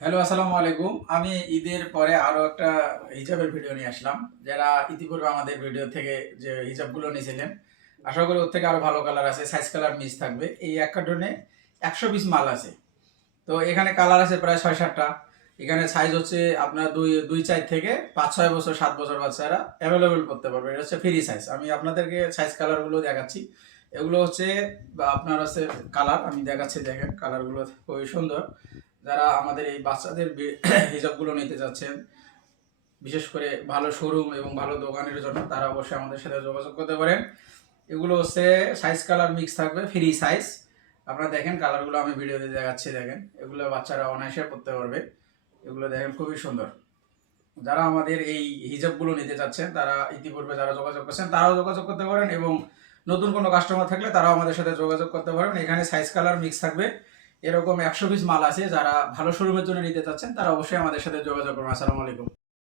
Hello, আসসালামু আলাইকুম। আমি ঈদের পরে আরো একটা হিজাবের ভিডিও নিয়ে আসলাম। যারা ইতিপূর্বে আমাদের ভিডিও থেকে যে হিজাবগুলো নিয়েছিলেন, আশা করি ওর থেকে আরো ভালো কালার আছে, সাইজ কালার মিক্স থাকবে। এই এক কার্টনে 100 পিস মাল আছে। তো এখানে কালার আছে প্রায় 6-7টা। এখানে সাইজ হচ্ছে আপনার দুই 4 থেকে 5-6 বছর 7 বছর বাচ্চারা অ্যাভেলেবেল করতে পারবে। এটা হচ্ছে ফ্রি সাইজ। আমি আপনাদেরকে সাইজ কালারগুলো দেখাচ্ছি। এগুলো হচ্ছে আপনার হচ্ছে কালার আমি দেখাচ্ছি, দেখেন কালারগুলো খুবই সুন্দর। যারা আমাদের এই বাচ্চাদের হিজাবগুলো নিতে চাচ্ছেন, বিশেষ করে ভালো শোরুম এবং ভালো দোকানের জন্য, তারা অবশ্যই আমাদের সাথে যোগাযোগ করতে পারেন। এগুলো হচ্ছে সাইজ কালার মিক্স থাকবে, ফ্রি সাইজ। আপনারা দেখেন কালারগুলো আমি ভিডিওতে দেখাচ্ছি, দেখেন এগুলো বাচ্চারা অনায়াসে পড়তে পারবে। এগুলো দেখেন খুবই সুন্দর। যারা আমাদের এই হিজাবগুলো নিতে চাচ্ছেন, তারা ইতিপূর্বে যারা যোগাযোগ করছেন তারাও যোগাযোগ করতে পারেন, এবং নতুন কোনো কাস্টমার থাকলে তারাও আমাদের সাথে যোগাযোগ করতে পারেন। এখানে সাইজ কালার মিক্স থাকবে। এরকম 100 পিস মাল আছে। যারা ভালো শোরুমের জন্য নিতে চাচ্ছেন তারা অবশ্যই আমাদের সাথে যোগাযোগ করুন। আসসালামু আলাইকুম।